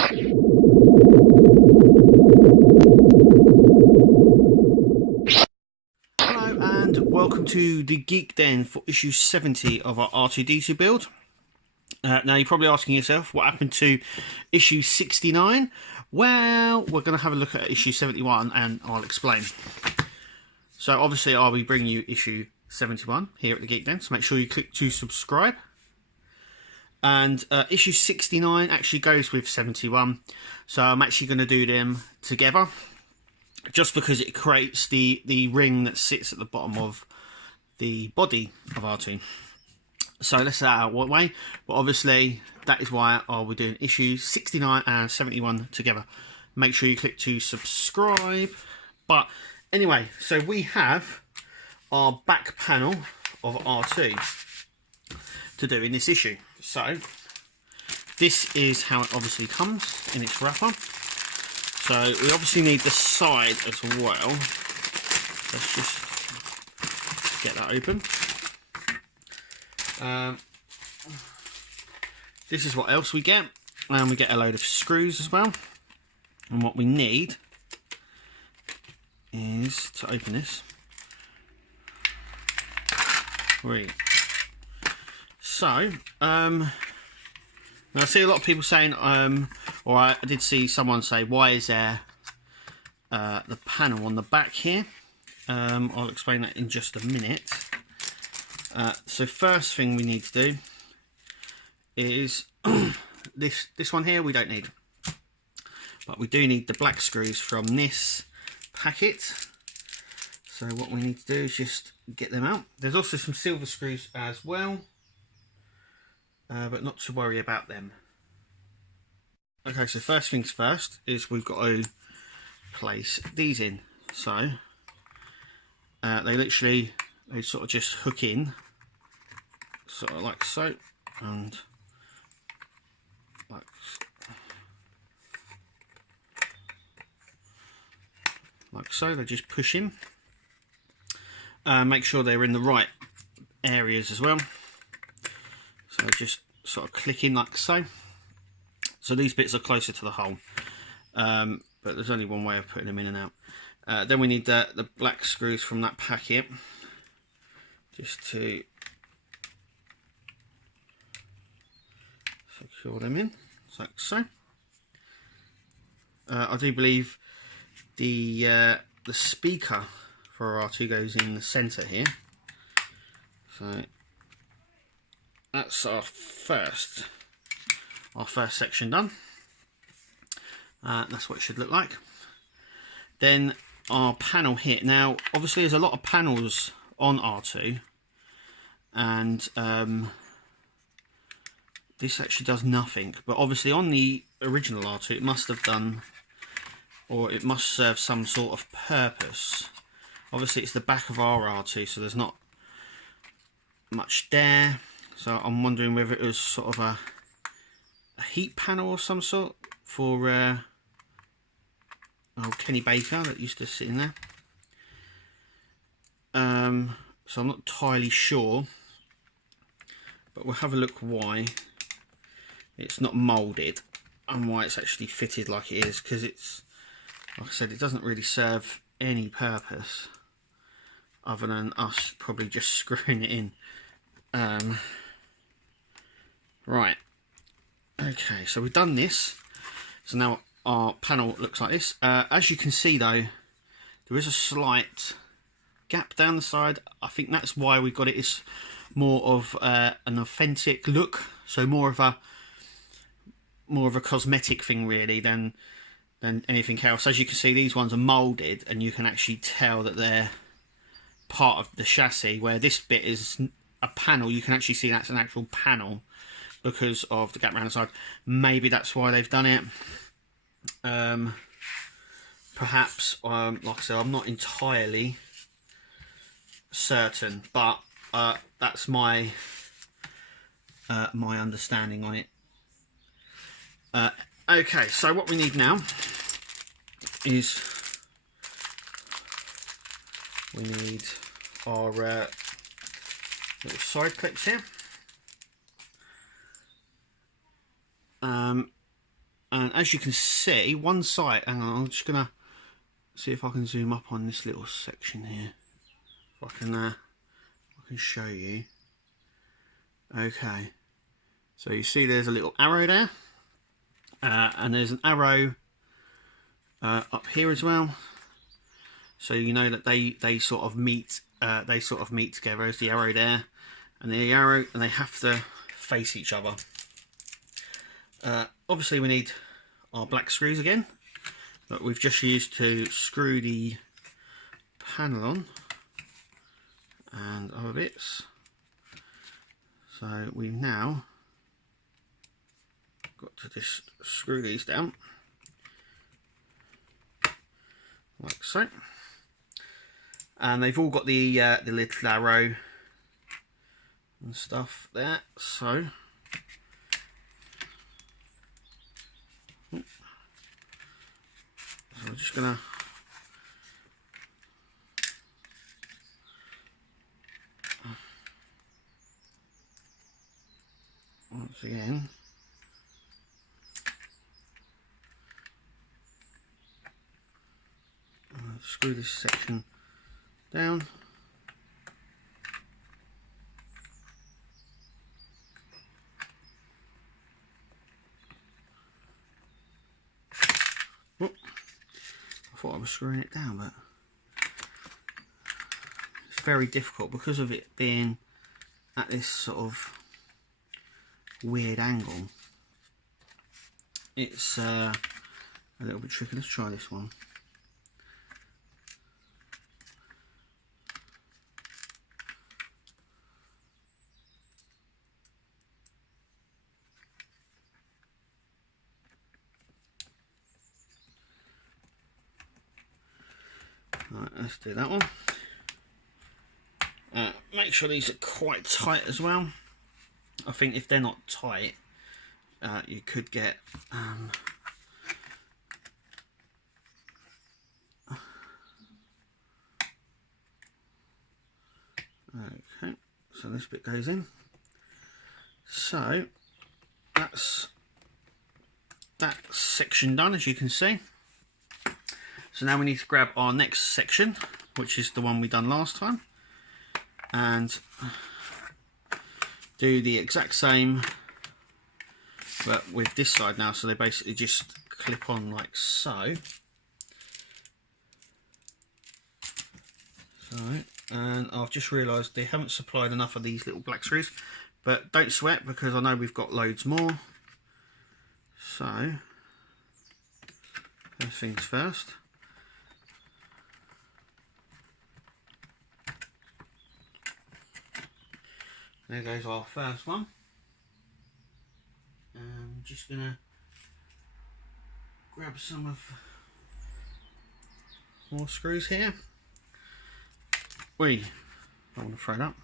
Hello and welcome to the Geek Den for issue 70 of our R2D2 build. Now you're probably asking yourself what happened to issue 69. Well, we're going to have a look at issue 71 and I'll explain. So obviously I'll be bringing you issue 71 here at the Geek Den, so make sure you click to subscribe. And issue 69 actually goes with 71, so I'm actually going to do them together, just because it creates the ring that sits at the bottom of the body of R2. So let's get that out of the way, but obviously that is why I'll be doing issues 69 and 71 together. Make sure you click to subscribe. But anyway, so we have our back panel of R2 to do in this issue. So this is how it obviously comes in its wrapper. So we obviously need the side as well. Let's just get that open. This is what else we get, and we get a load of screws as well. And what we need is to open this. Right. So, now I see a lot of people saying, or I did see someone say, why is there the panel on the back here? I'll explain that in just a minute. So first thing we need to do is this one here we don't need, but we do need the black screws from this packet. So what we need to do is just get them out. There's also some silver screws as well, but not to worry about them. Okay, so first things first is we've got to place these in. So they sort of just hook in, sort of like so, and like so. They just push in. Make sure they're in the right areas as well. So just sort of click in like so. So these bits are closer to the hole, but there's only one way of putting them in and out. Then we need the black screws from that packet, just to secure them in, like so. I do believe the speaker for R2 goes in the centre here. So that's our first section done. That's what it should look like. Then our panel here. Now obviously there's a lot of panels on R2, and this actually does nothing, but obviously on the original R2 it must have done, or it must serve some sort of purpose. Obviously it's the back of our R2, so there's not much there, so I'm wondering whether it was sort of a heat panel of some sort for old Kenny Baker that used to sit in there. So I'm not entirely sure, but we'll have a look why it's not moulded and why it's actually fitted like it is, because it's, like I said, it doesn't really serve any purpose other than us probably just screwing it in. Right, okay, so we've done this. So now our panel looks like this. As you can see though, there is a slight gap down the side. I think that's why we got it. It's more of an authentic look, so more of a cosmetic thing really than anything else. As you can see, these ones are moulded, and you can actually tell that they're part of the chassis, where this bit is a panel. You can actually see that's an actual panel because of the gap around the side. Maybe that's why they've done it. Perhaps, like I said, I'm not entirely certain, but that's my my understanding on it. Okay, so what we need now is we need our little side clips here. And as you can see, one side, hang on, I'm just going to see if I can zoom up on this little section here. If I can show you. Okay, so you see there's a little arrow there, and there's an arrow up here as well. So you know that they sort of meet together. As the arrow there, and the arrow, and they have to face each other. Obviously we need our black screws again, that we've just used to screw the panel on and other bits. So we've now got to just screw these down like so, and they've all got the little arrow and stuff there. So we're just gonna once again screw this section down. Whoop. I thought I was screwing it down, but it's very difficult because of it being at this sort of weird angle. It's a little bit tricky. Let's try this one. Right, let's do that one. Make sure these are quite tight as well. I think if they're not tight, you could get okay, so this bit goes in. So that's that section done, as you can see. So now we need to grab our next section, which is the one we done last time, and do the exact same, but with this side now. So they basically just clip on like so. And I've just realised they haven't supplied enough of these little black screws, but don't sweat because I know we've got loads more. So first things first. There goes our first one. I'm just gonna grab some of more screws here. We don't want to throw it up.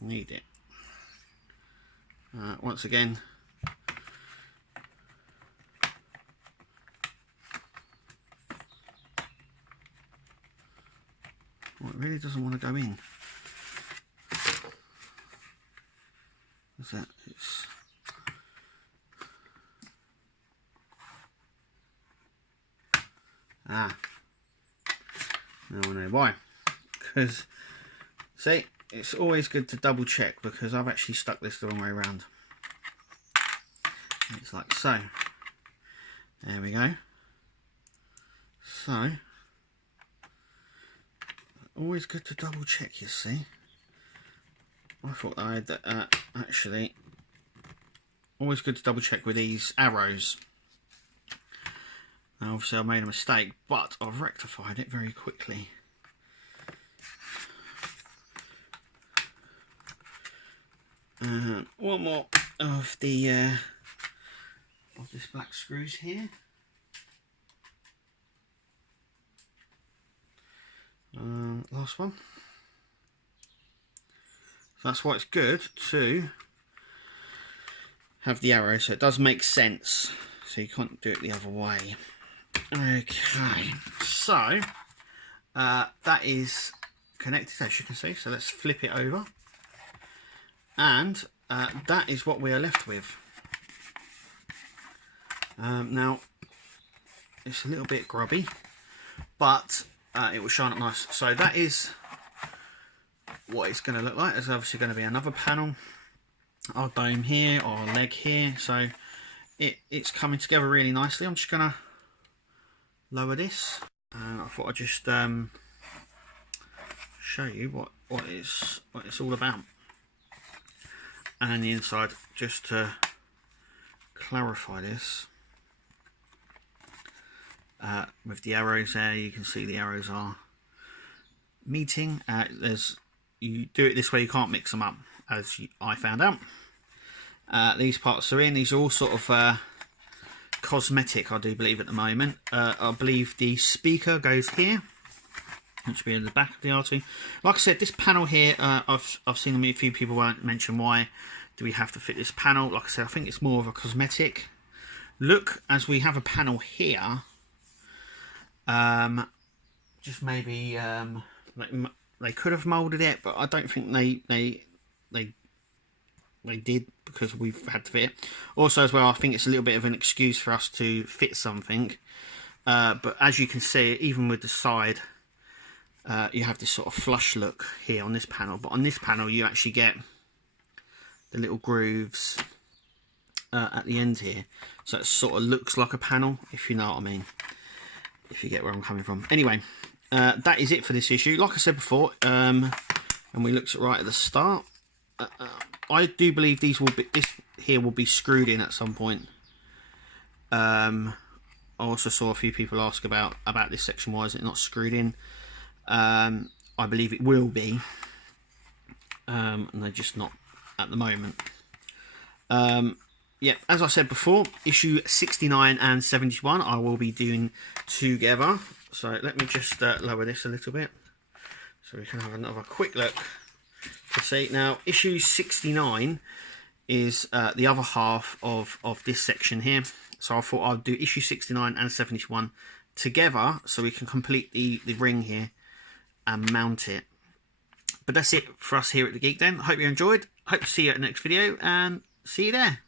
Need it. Once again, well, it really doesn't want to go in. That it's now I know why, because see, it's always good to double check, because I've actually stuck this the wrong way around. It's like so. There we go. So always good to double check, you see. I thought I had that, actually, always good to double check with these arrows. Now obviously I made a mistake, but I've rectified it very quickly. One more of the of this black screws here. Last one. That's why it's good to have the arrow, so it does make sense, so you can't do it the other way. Okay, so that is connected, as you can see. So let's flip it over, and that is what we are left with. Now, it's a little bit grubby, but it will shine up nice. So that is what it's going to look like. There's obviously going to be another panel, our dome here, our leg here. So it's coming together really nicely. I'm just going to lower this, and I thought I'd just show you what it's all about. And the inside, just to clarify this, with the arrows there, you can see the arrows are meeting. You do it this way, you can't mix them up, as I found out. These parts are in. These are all sort of cosmetic, I do believe, at the moment. I believe the speaker goes here, which will be in the back of the R2. Like I said, this panel here, I've seen a few people mention why do we have to fit this panel. Like I said, I think it's more of a cosmetic look, as we have a panel here. Just maybe they could have moulded it, but I don't think they did, because we've had to fit it. Also, as well, I think it's a little bit of an excuse for us to fit something. But as you can see, even with the side, you have this sort of flush look here on this panel. But on this panel, you actually get the little grooves at the end here. So it sort of looks like a panel, if you know what I mean. If you get where I'm coming from. Anyway, that is it for this issue. Like I said before, and we looked at right at the start, I do believe this here will be screwed in at some point. I also saw a few people ask about this section. Why is it not screwed in? I believe it will be, and they're just not at the moment. Yeah, as I said before, issue 69 and 71 I will be doing together. So let me just lower this a little bit, so we can have another quick look to see. Now, issue 69 is the other half of this section here. So I thought I'd do issue 69 and 71 together, so we can complete the ring here and mount it. But that's it for us here at the Geek Den. I hope you enjoyed. Hope to see you at the next video, and see you there.